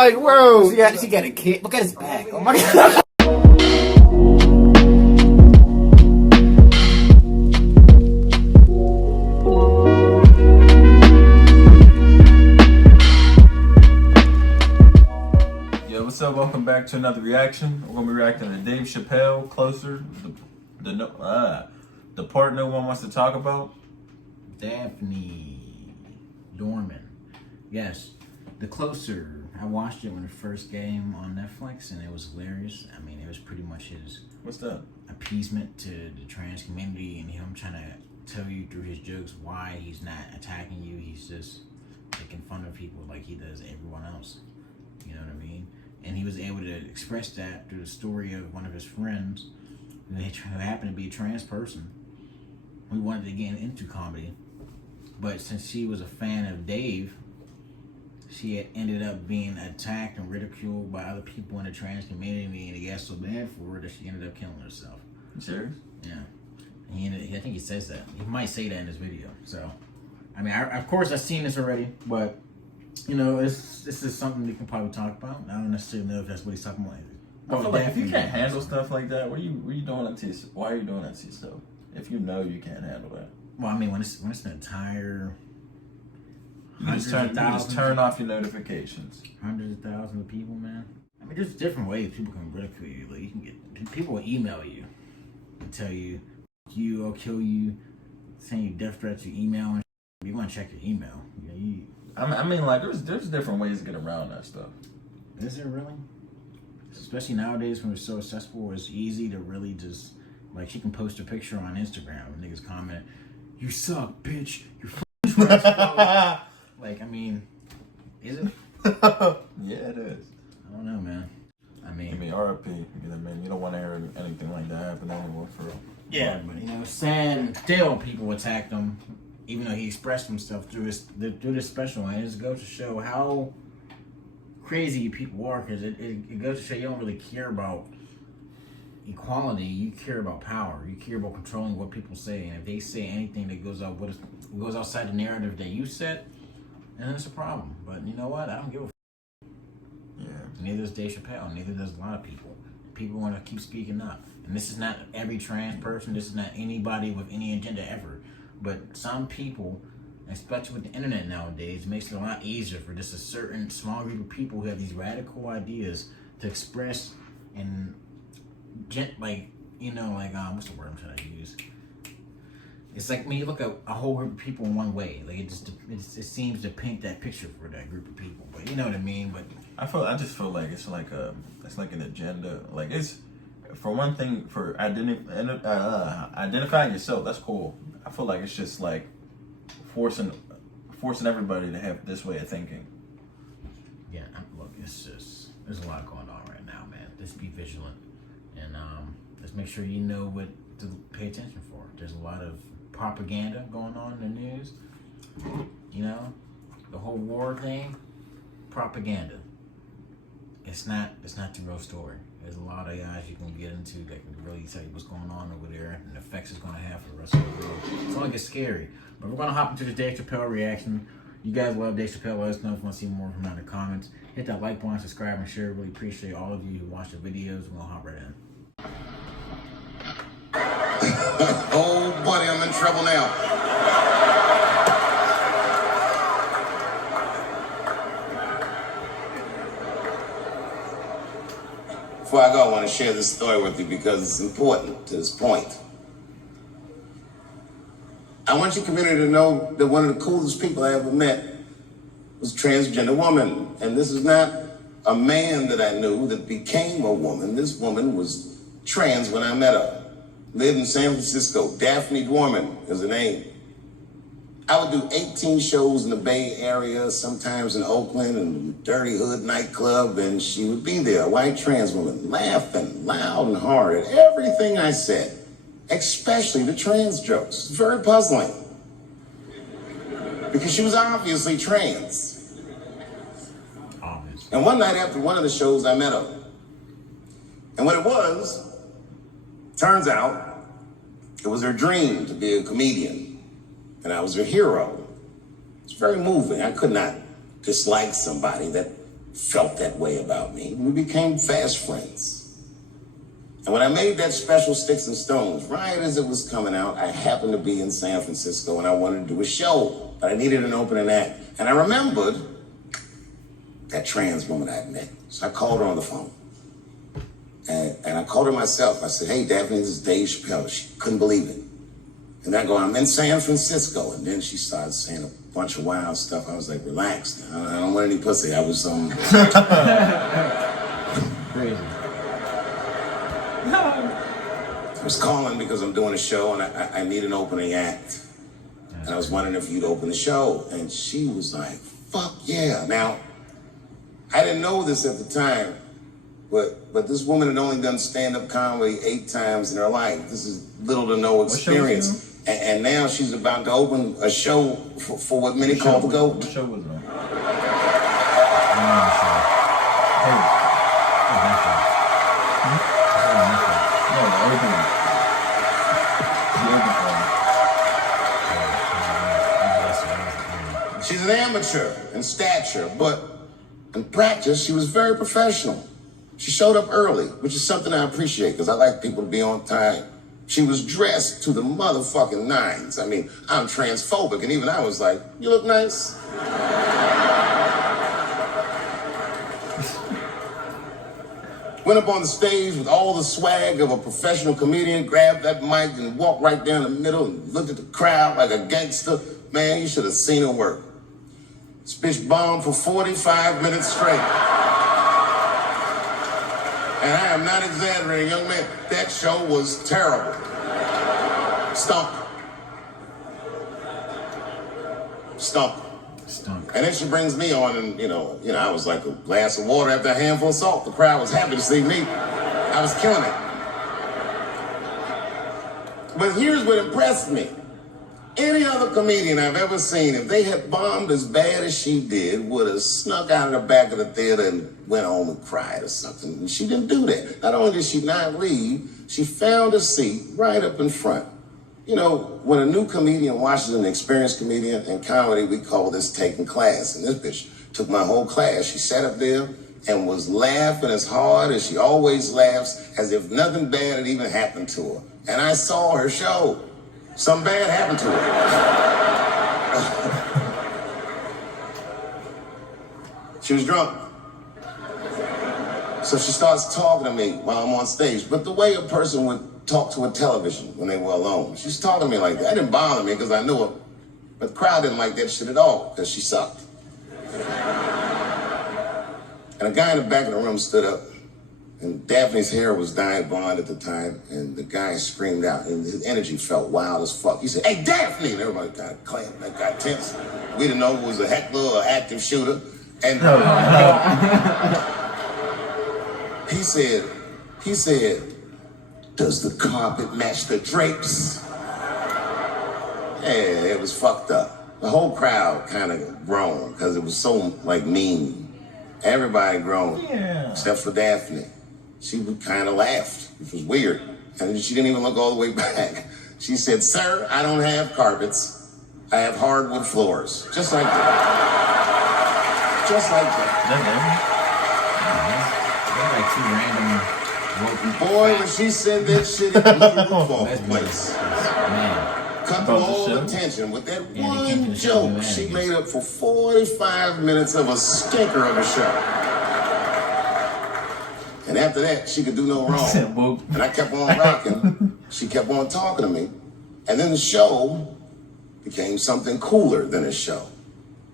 like, bro, yeah, she got a kid. Look at his back. Oh my god. Yo, what's up? Welcome back to another reaction. We're gonna be reacting to Dave Chappelle, Closer, the part no one wants to talk about. Daphne, Dorman. Yes, The Closer. I watched it when it first came on Netflix, and it was hilarious. I mean, it was pretty much his What's that? appeasement to the trans community and him trying to tell you through his jokes why he's not attacking you. He's just making fun of people like he does everyone else. You know what I mean? And he was able to express that through the story of one of his friends who happened to be a trans person who wanted to get into comedy. But since she was a fan of Dave, she had ended up being attacked and ridiculed by other people in the trans community, and he got so bad for her that she ended up killing herself. You serious? Yeah. I think he says that. He might say that in his video. So, I mean, of course I've seen this already, but, you know, this is something we can probably talk about. I don't necessarily know if that's what he's talking about. I feel like if you can't handle stuff like that, why are you doing that to yourself? Why are you doing that to yourself? If you know you can't handle that. Well, I mean, when it's an entire... You just turn off your notifications. Hundreds of thousands of people, man. I mean, there's different ways people can ridicule you. Like, you can get people will email you and tell you, I'll kill you, send you death threats, you email, and you want to check your email. I mean, like there's different ways to get around that stuff. Is there really? Especially nowadays when it's so accessible, it's easy to really just like she can post a picture on Instagram and niggas comment, "You suck, bitch. You're f***ing trash." Like, I mean, is it? Yeah, it is. I don't know, man. I mean, RIP. You don't want to hear anything like that happen anymore, for real. Yeah, but you know, sad and still people attacked him, even though he expressed himself through this special, and it just goes to show how crazy people are, because it goes to show you don't really care about equality. You care about power. You care about controlling what people say, and if they say anything that goes outside the narrative that you set, then it's a problem. But you know what? I don't give a yeah. Neither does Dave Chappelle. Neither does a lot of people. People want to keep speaking up. And this is not every trans person. This is not anybody with any agenda ever. But some people, especially with the internet nowadays, makes it a lot easier for just a certain small group of people who have these radical ideas to express and, what's the word I'm trying to use? It's like when you look at a whole group of people in one way, like it seems to paint that picture for that group of people. But you know what I mean. But I just feel like it's like an agenda. Like it's, for one thing, for identifying yourself. That's cool. I feel like it's just like forcing everybody to have this way of thinking. Yeah, look, it's just there's a lot going on right now, man. Just be vigilant and just make sure you know what to pay attention for. There's a lot of propaganda going on in the news. You know, the whole war thing, propaganda. It's not the real story. There's a lot of guys you can get into that can really tell you what's going on over there and the effects it's going to have for the rest of the world. It's only gets scary. But we're going to hop into the Dave Chappelle reaction. You guys love Dave Chappelle. Let us know if you want to see more from him in the comments. Hit that like button, subscribe, and share. Really appreciate all of you who watch the videos. We're going to hop right in. Oh, buddy, I'm in trouble now. Before I go, I want to share this story with you because it's important to this point. I want your community to know that one of the coolest people I ever met was a transgender woman. And this is not a man that I knew that became a woman. This woman was trans when I met her. Lived in San Francisco. Daphne Dorman is her name. I would do 18 shows in the Bay Area, sometimes in Oakland and Dirty Hood nightclub, and she would be there, a white trans woman, laughing loud and hard at everything I said, especially the trans jokes. It's very puzzling. Because she was obviously trans. Obviously. And one night after one of the shows, I met her. And what it was, turns out, it was her dream to be a comedian. And I was her hero. It's very moving. I could not dislike somebody that felt that way about me. We became fast friends. And when I made that special Sticks and Stones, right as it was coming out, I happened to be in San Francisco and I wanted to do a show, but I needed an opening act. And I remembered that trans woman I had met. So I called her on the phone. And I called her myself. I said, hey, Daphne, this is Dave Chappelle. She couldn't believe it. And I go, I'm in San Francisco. And then she started saying a bunch of wild stuff. I was like, relax. I don't want any pussy. I was Crazy. I was calling because I'm doing a show and I need an opening act. And I was wondering if you'd open the show. And she was like, fuck yeah. Now, I didn't know this at the time, but this woman had only done stand-up comedy 8 times in her life. This is little to no experience. And now she's about to open a show for what many call the GOAT. What show was it on? She's an amateur in stature, but in practice, she was very professional. She showed up early, which is something I appreciate because I like people to be on time. She was dressed to the motherfucking nines. I mean, I'm transphobic, and even I was like, you look nice. Went up on the stage with all the swag of a professional comedian, grabbed that mic and walked right down the middle and looked at the crowd like a gangster. Man, you should have seen her work. This bitch bombed for 45 minutes straight. And I am not exaggerating, young man. That show was terrible. Stunk. And then she brings me on, and you know, I was like a glass of water after a handful of salt. The crowd was happy to see me. I was killing it. But here's what impressed me. Any other comedian I've ever seen, if they had bombed as bad as she did, would have snuck out of the back of the theater and went home and cried or something. And she didn't do that. Not only did she not leave, she found a seat right up in front. You know, when a new comedian watches an experienced comedian in comedy, we call this taking class. And this bitch took my whole class. She sat up there and was laughing as hard as she always laughs, as if nothing bad had even happened to her. And I saw her show. Something bad happened to her. She was drunk. So she starts talking to me while I'm on stage. But the way a person would talk to a television when they were alone, she's talking to me like that. That didn't bother me because I knew her. But the crowd didn't like that shit at all because she sucked. And a guy in the back of the room stood up. And Daphne's hair was dyed blonde at the time, and the guy screamed out, and his energy felt wild as fuck. He said, hey, Daphne! And everybody got clamped, that got tense. We didn't know it was a heckler or active shooter. And he said, does the carpet match the drapes? Yeah, it was fucked up. The whole crowd kind of groaned, because it was so, mean. Everybody groaned, except for Daphne. She kind of laughed, which was weird. And she didn't even look all the way back. She said, sir, I don't have carpets. I have hardwood floors. Just like that. Just like that. Boy, when she said that shit, it blew the phone place. Cut all the tension. With that one joke, she made up for 45 minutes of a stinker of a show. And after that, she could do no wrong. And I kept on rocking. She kept on talking to me. And then the show became something cooler than a show.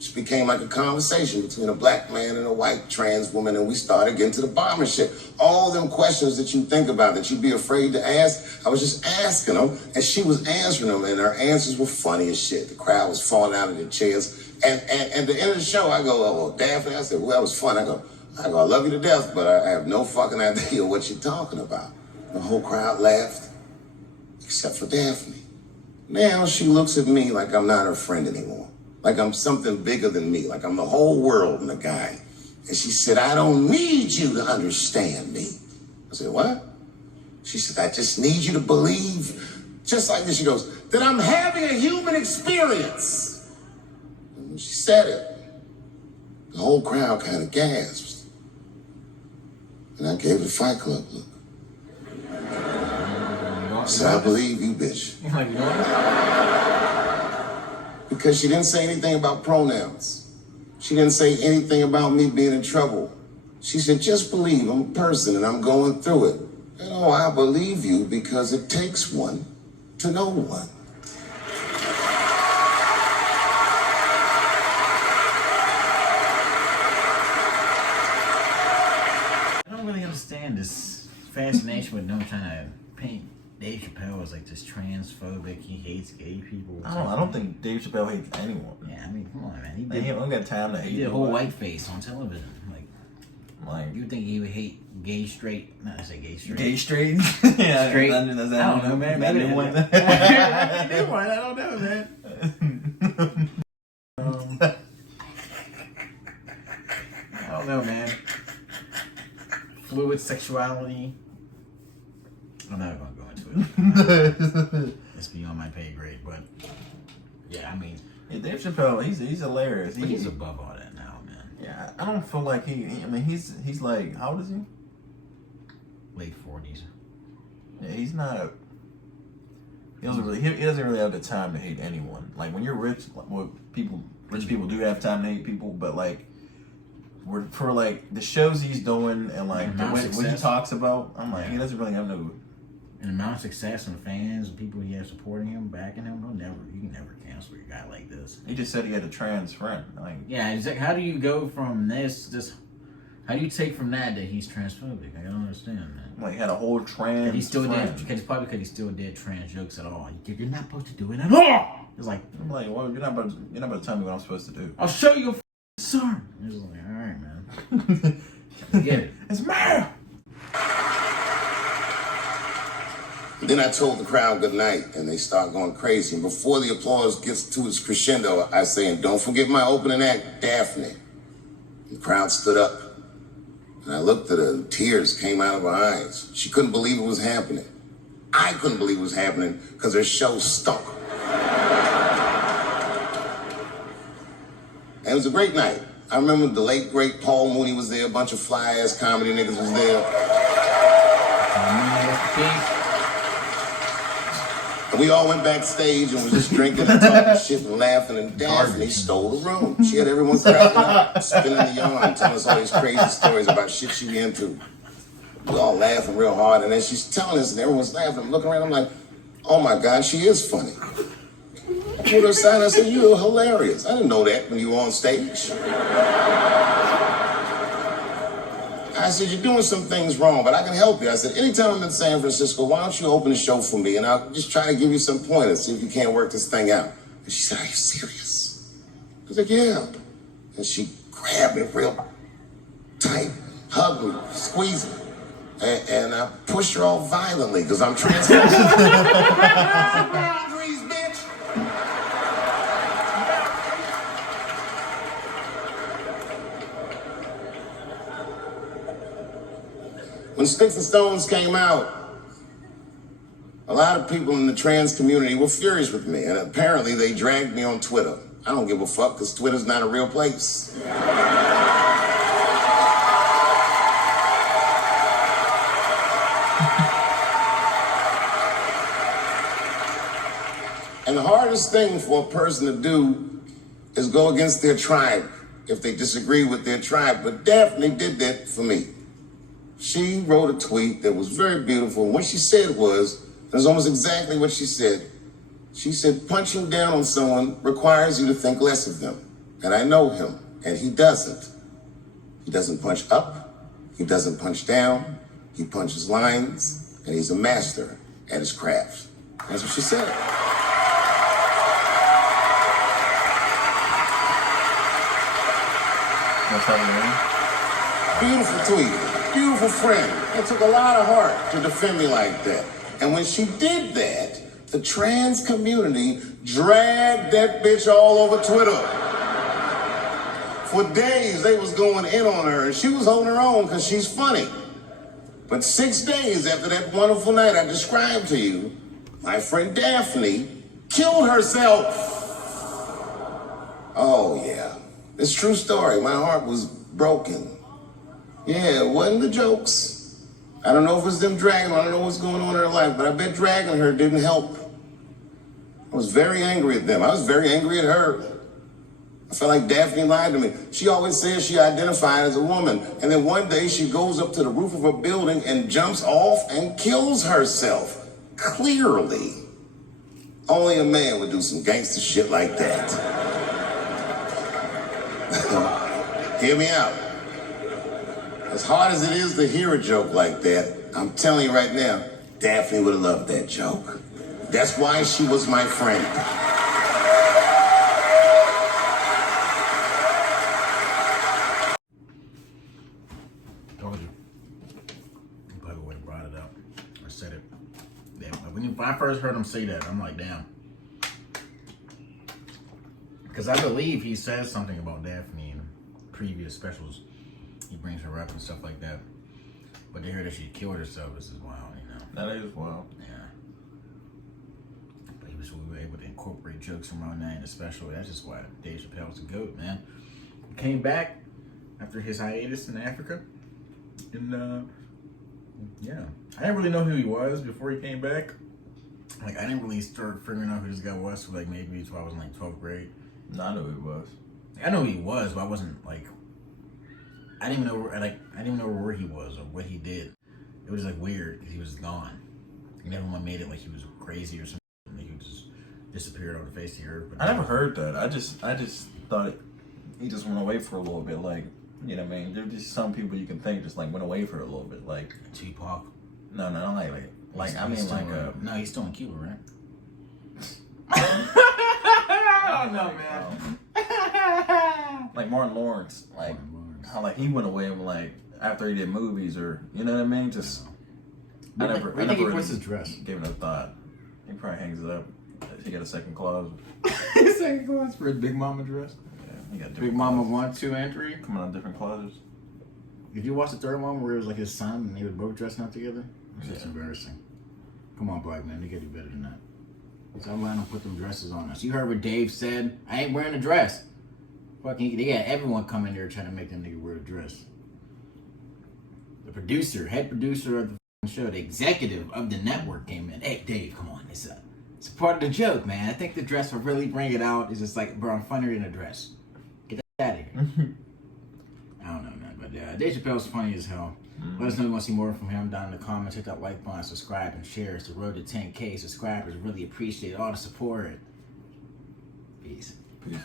It became like a conversation between a black man and a white trans woman, and we started getting to the bomber shit. All them questions that you think about, that you'd be afraid to ask, I was just asking them, and she was answering them, and her answers were funny as shit. The crowd was falling out of their chairs. And at the end of the show, I go, oh, Daphne, I said, well, that was fun. I go, I love you to death, but I have no fucking idea what you're talking about. The whole crowd laughed, except for Daphne. Now she looks at me like I'm not her friend anymore. Like I'm something bigger than me, like I'm the whole world in a guy. And she said, I don't need you to understand me. I said, what? She said, I just need you to believe, just like this. She goes, that I'm having a human experience. And when she said it, The whole crowd kind of gasped. And I gave the Fight Club look. So I believe you, bitch. Because she didn't say anything about pronouns. She didn't say anything about me being in trouble. She said, just believe I'm a person and I'm going through it. You know, I believe you because it takes one to know one. I don't really understand this fascination with them trying to paint Dave Chappelle as like this transphobic. He hates gay people. I don't think Dave Chappelle hates anyone. Yeah, I mean, come on, man. He don't got time to hate. He did a whole whiteface on television. Like you think he would hate gay straight? Not to say gay straight. Gay straight? Yeah, straight. I don't know, man. Maybe new one. New one. I don't know, man. I don't know, man. Fluid sexuality. I'm not gonna go into it. It's beyond my pay grade, but yeah, I mean, yeah, Dave Chappelle, he's hilarious. He's above all that now, man. Yeah, I don't feel like I mean, he's like, how old is he? Late 40s. Yeah, he's not. He doesn't really have the time to hate anyone. Like when you're rich, rich people do have time to hate people, but like. For like the shows he's doing and like the way what he talks about, I'm like, he doesn't really have no. And the amount of success and fans and people he has supporting him, backing him, you can never cancel a guy like this. He just said he had a trans friend. Like, yeah, it's like, how do you go from this? How do you take from that he's transphobic? I don't understand, man. Like, had a whole trans. And he still did. Probably because he still did trans jokes at all. You're not supposed to do it at all. It's like, I'm like, well, you're not about to tell me what I'm supposed to do. I'll show you, son. It's like, all right, man. Get it. It's mad. Then I told the crowd good night, and they start going crazy. And before the applause gets to its crescendo, I say, and don't forget my opening act, Daphne. The crowd stood up, and I looked at her, and tears came out of her eyes. She couldn't believe it was happening. I couldn't believe it was happening because her show stunk. And it was a great night. I remember the late, great Paul Mooney was there, a bunch of fly-ass comedy niggas was there. And we all went backstage and was just drinking and talking shit and laughing, and Daphne stole the room. She had everyone cracking up, spinning the yarn, telling us all these crazy stories about shit she be into. We all laughing real hard, and then she's telling us, and everyone's laughing. I'm looking around, I'm like, oh my God, she is funny. I pulled her aside and I said, you're hilarious. I didn't know that when you were on stage. I said, you're doing some things wrong, but I can help you. I said, anytime I'm in San Francisco, why don't you open a show for me, and I'll just try to give you some pointers, see if you can't work this thing out. And she said, are you serious? I was like, yeah. And she grabbed me real tight, hugged me, squeezed me. And I pushed her all violently because I'm transformed. Boundaries, bitch. When Sticks and Stones came out, a lot of people in the trans community were furious with me, and apparently they dragged me on Twitter. I don't give a fuck because Twitter's not a real place. And the hardest thing for a person to do is go against their tribe if they disagree with their tribe. But Daphne did that for me. She wrote a tweet that was very beautiful. And what she said was, it was almost exactly what she said. She said, punching down on someone requires you to think less of them. And I know him, and he doesn't. He doesn't punch up, he doesn't punch down, he punches lines, and he's a master at his craft. That's what she said. Beautiful tweet, beautiful friend. It took a lot of heart to defend me like that. And when she did that, the trans community dragged that bitch all over Twitter. For days, they was going in on her, and she was on her own because she's funny. But 6 days after that wonderful night I described to you, my friend Daphne killed herself. Oh, yeah. It's a true story. My heart was broken. Yeah, it wasn't the jokes. I don't know if it's them dragging her. I don't know what's going on in her life, but I bet dragging her didn't help. I was very angry at them. I was very angry at her. I felt like Daphne lied to me. She always says she identified as a woman. And then one day she goes up to the roof of a building and jumps off and kills herself. Clearly. Only a man would do some gangster shit like that. Hear me out. As hard as it is to hear a joke like that, I'm telling you right now, Daphne would have loved that joke. That's why she was my friend. Told you. By the way, brought it up. I said it. Yeah, when I first heard him say that, I'm like, damn. Because I believe he says something about Daphne in previous specials. He brings her up and stuff like that. But to hear that she killed herself, this is wild, you know. That is wild. Yeah. But we were able to incorporate jokes around that in the special. That's just why Dave Chappelle's a goat, man. He came back after his hiatus in Africa. And, yeah. I didn't really know who he was before he came back. Like, I didn't really start figuring out who this guy was for, like, maybe until I was in, like, 12th grade. No, I know who he was. I know who he was, but I wasn't, like... I didn't even know where he was or what he did. It was like weird because he was gone. And everyone made it like he was crazy or something. Like he just disappeared off the face of the earth. But I never heard that. I just thought he just went away for a little bit. Like, you know what I mean? There's just some people you can think just like went away for a little bit. Like Tupac. No, No, he's still in Cuba, right? I don't know, man. Like Martin Lawrence, like how like he went away and like after he did movies or you know what I mean? Just I never really what's his dress? Gave it a thought. He probably hangs it up. He got a second clause. Second clause for his Big Mama dress. Yeah, he got Big Mama 1, 2, and 3. Coming on different clauses. Did you watch the third one where it was like his son and they were both dressing up together? It's embarrassing. Come on, black man, they gotta do better than that. So I'm letting them put them dresses on us. You heard what Dave said? I ain't wearing a dress. Fucking, they got everyone come in there trying to make them nigga wear a dress. The producer, head producer of the show, the executive of the network came in. Hey, Dave, come on, it's a part of the joke, man. I think the dress will really bring it out. It's just like, bro, I'm funnier than a dress. Get that out of here. I don't know, man, but Dave Chappelle's funny as hell. Let us know if you want to see more from him down in the comments. Hit that like button, subscribe, and share. It's the road to 10K subscribers. Really appreciate all the support. Peace. Peace.